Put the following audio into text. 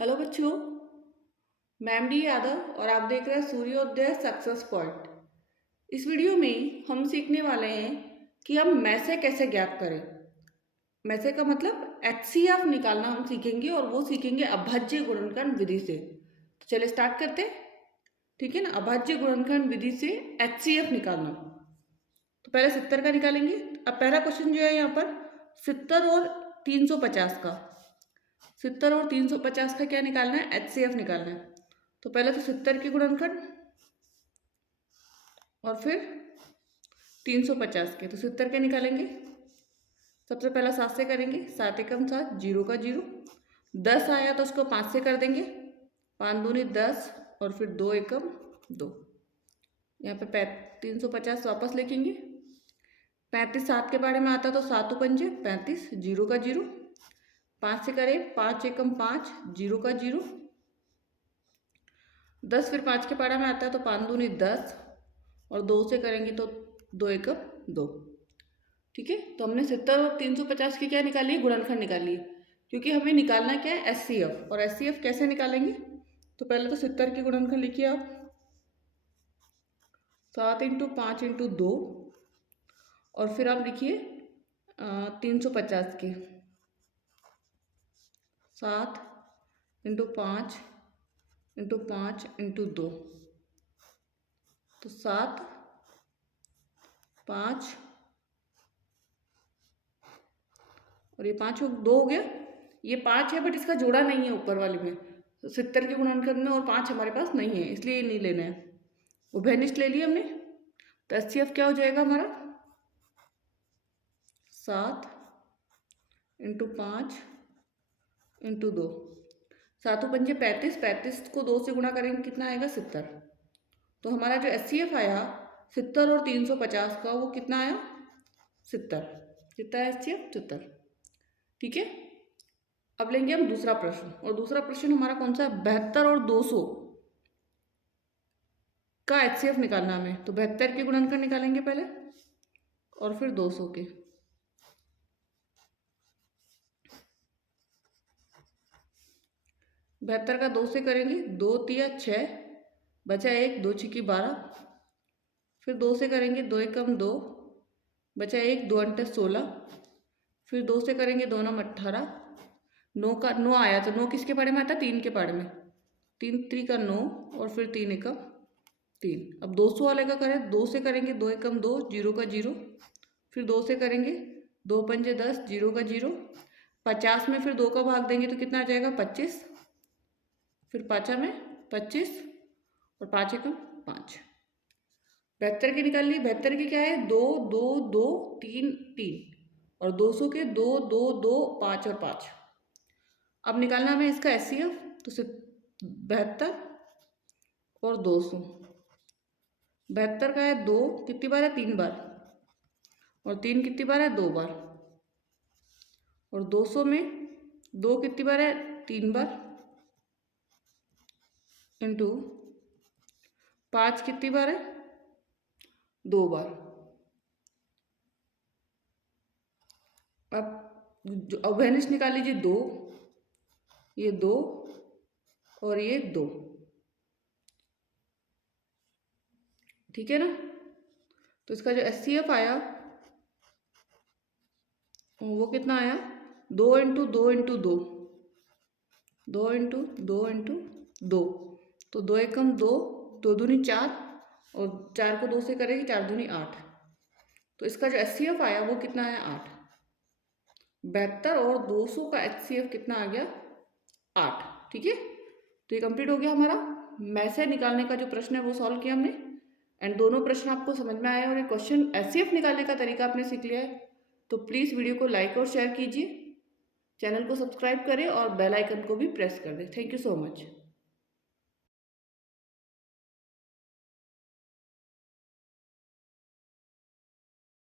Hello बच्चों, मैं MD Yadav और आप देख रहे हैं सूर्योदय सक्सेस पॉइंट। इस वीडियो में हम सीखने वाले हैं कि हम मैसे कैसे ज्ञात करें। मैसे का मतलब एचसीएफ निकालना हम सीखेंगे और वो सीखेंगे अभाज्य गुणनखंड विधि से। तो चलिए स्टार्ट करते हैं। ठीक है ना, अभाज्य गुणनखंड विधि से एचसीएफ निकालना। तो पहले 70 का निकालेंगे। अब पहला क्वेश्चन जो है यहाँ पर 70 और 350 का, 70 और 350 का क्या निकालना है, एचसीएफ निकालना है। तो पहले तो 70 के गुणनखंड और फिर 350 के, तो 70 के निकालेंगे। सबसे पहला 7 से करेंगे, 7 एकम 7, 0 का 0। 10 आया तो उसको 5 से कर देंगे, 5 दूनी 10 और फिर 2 एकम 2। यहाँ पे 350 वापस लिखेंगे। 35 7 के बारे में आता तो 7 पंजे 35, 0 का 0। 5 से करें, 5 एकम 5, 0 का 0। 10 फिर 5 के पारा में आता है तो 5 दूनी 10 और 2 से करेंगे तो 2 एकम 2। ठीक है, तो हमने 70 और 350 की क्या निकाली है, गुणनखंड निकाली है। क्योंकि हमें निकालना क्या है, एचसीएफ। और एचसीएफ कैसे निकालेंगे, तो पहले तो 70 की गुणनखंड लिखिए आप, 7 इंटू 5 इंटू 2। और फिर आप लिखिए 350 की, 7 इंटू 5 इंटू 5 इंटू 2। तो 7 5 और ये 5 2 हो गया। ये 5 है बट इसका जोड़ा नहीं है ऊपर वाले में, तो 70 के गुणनखंड में और 5 हमारे पास नहीं है, इसलिए ये नहीं लेना है। उभयनिष्ठ ले लिया हमने। तो एचसीएफ क्या हो जाएगा हमारा, 7 इंटू 5 इंटू 2। 7 पंजे 35, 35 को 2 से गुणा करेंगे कितना आएगा, 70। तो हमारा जो एचसीएफ आया 70 और 350 का, वो कितना आया, 70। कितना है एचसीएफ, 70। ठीक है, अब लेंगे हम दूसरा प्रश्न। और दूसरा प्रश्न हमारा कौन सा है, 72 और 200 का एचसीएफ निकालना हमें। तो 72 के गुणनखंड निकालेंगे पहले और फिर 200 के। बहत्तर का 2 से करेंगे, 2 तिया 6, बचा 1, 2 छिकी 12। फिर 2 से करेंगे, 2 एकम 2, बचा 1, 2 अंटे 16। फिर 2 से करेंगे, 2 नम 18। 9 का 9 आया तो 9 किसके पाड़े में आता है, 3 के पाड़े में। 3 3 का 9 और फिर 3 एकम 3। अब 200 वाले का करें, 2 से करेंगे, 2 एकम 2, 0 का 0। फिर 2 से करेंगे, 2 पंजे 10, 0 का 0। 50 में फिर 2 का भाग देंगे तो कितना आ जाएगा, 25। फिर 5 में 25 और 5 एकम 5। 72 की निकाल ली। 72 की क्या है, 2 2 2 3 3। और 200 के 2 2 2 5 और 5। अब निकालना हमें इसका एचसीएफ। तो 72 और 200। 72 का है 2, कितनी बार है, 3 बार। और 3 कितनी बार है, 2 बार। और 200 में 2 कितनी बार है, 3 बार। इंटू 5 कितनी बार है, 2 बार। अब जो अवैनिश निकाल लीजिए, 2, ये 2 और ये 2। ठीक है ना, तो इसका जो एचसीएफ आया वो कितना आया, 2 इंटू 2 इंटू 2, 2 इंटू 2 इंटू 2। तो 2 एकम 2, 2 दूनी 4 और 4 को 2 से करेंगे, 4 दूनी 8। तो इसका जो एचसीएफ आया वो कितना आया, 8। 72 और 200 का एचसीएफ कितना आ गया, 8। ठीक है, तो ये कंप्लीट हो गया हमारा मैसे निकालने का जो प्रश्न है वो सॉल्व किया हमने। एंड दोनों प्रश्न आपको समझ में आए और ये क्वेश्चन एचसीएफ निकालने का तरीका आपने सीख लिया है। तो प्लीज़ वीडियो को लाइक और शेयर कीजिए, चैनल को सब्सक्राइब करें और बेल आइकन को भी प्रेस कर दें। Thank you so much.